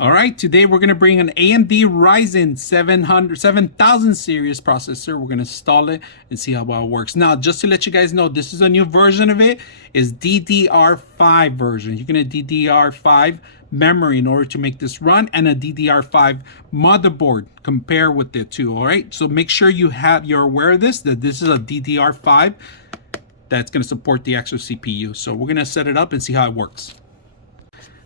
All right, today we're going to bring an AMD Ryzen 7000 series processor. We're going to install it and see how well it works. Now, just to let you guys know, this is a new version of it. Is DDR5 version. You're going to DDR5 memory in order to make this run, and a DDR5 motherboard compare with the two. All right, so make sure you're aware of this, that this is a DDR5 that's going to support the actual CPU. So we're going to set it up and see how it works.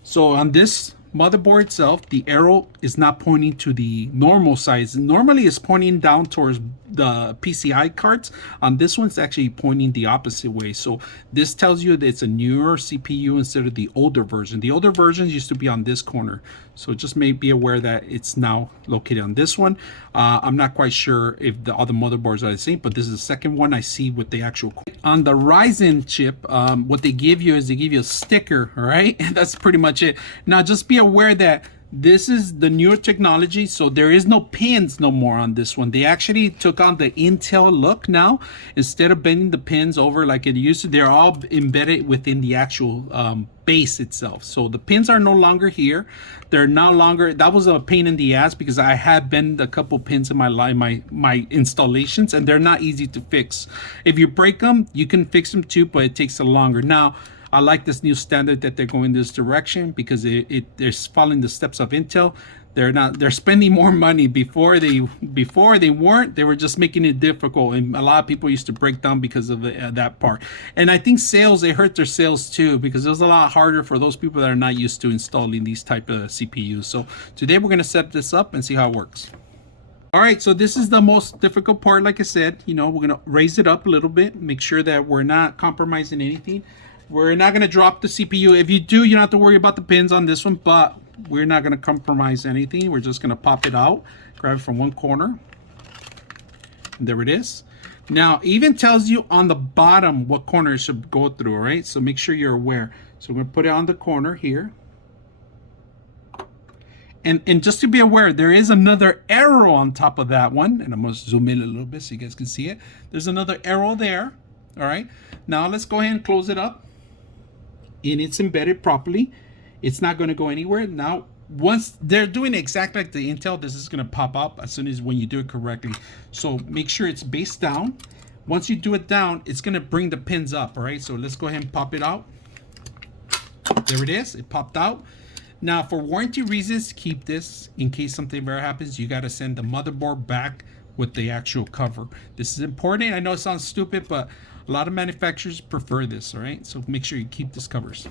So on this motherboard itself, the arrow is not pointing to the normal size. Normally it's pointing down towards the PCI cards. On this one, it's actually pointing the opposite way. So this tells you that it's a newer CPU instead of the older version. The older versions used to be on this corner. So just may be aware that it's now located on this one. I'm not quite sure if the other motherboards are the same, but this is the second one I see with the actual. On the Ryzen chip, what they give you is they give you a sticker, all right? And that's pretty much it. Now, just be aware that this is the newer technology, so there is no pins no more on this one. They actually took on the Intel look now. Instead of bending the pins over like it used to, they're all embedded within the actual base itself. So the pins are no longer here. They're no longer, that was a pain in the ass because I had bent a couple pins in my installations, and they're not easy to fix. If you break them, you can fix them too, but it takes a longer. Now, I like this new standard that they're going this direction because they're following the steps of Intel. They're spending more money. Before they weren't. They were just making it difficult, and a lot of people used to break down because of that part. And I think they hurt their sales too, because it was a lot harder for those people that are not used to installing these type of CPUs. So today we're going to set this up and see how it works. All right, so this is the most difficult part. Like I said, we're going to raise it up a little bit, make sure that we're not compromising anything. We're not going to drop the CPU. If you do, you don't have to worry about the pins on this one, but we're not going to compromise anything. We're just going to pop it out, grab it from one corner. And there it is. Now, it even tells you on the bottom what corner it should go through, all right? So make sure you're aware. So we're going to put it on the corner here. And just to be aware, there is another arrow on top of that one. And I'm going to zoom in a little bit so you guys can see it. There's another arrow there, all right? Now, let's go ahead and close it up. And it's embedded properly. It's not going to go anywhere. Now, once they're doing exactly like the Intel, this is going to pop up as soon as when you do it correctly. So make sure it's base down. Once you do it down, it's going to bring the pins up. All right, so let's go ahead and pop it out. There it is. It popped out. Now, for warranty reasons, keep this in case something ever happens. You got to send the motherboard back with the actual cover. This is important. I know it sounds stupid, but a lot of manufacturers prefer this, all right? So make sure you keep these covers.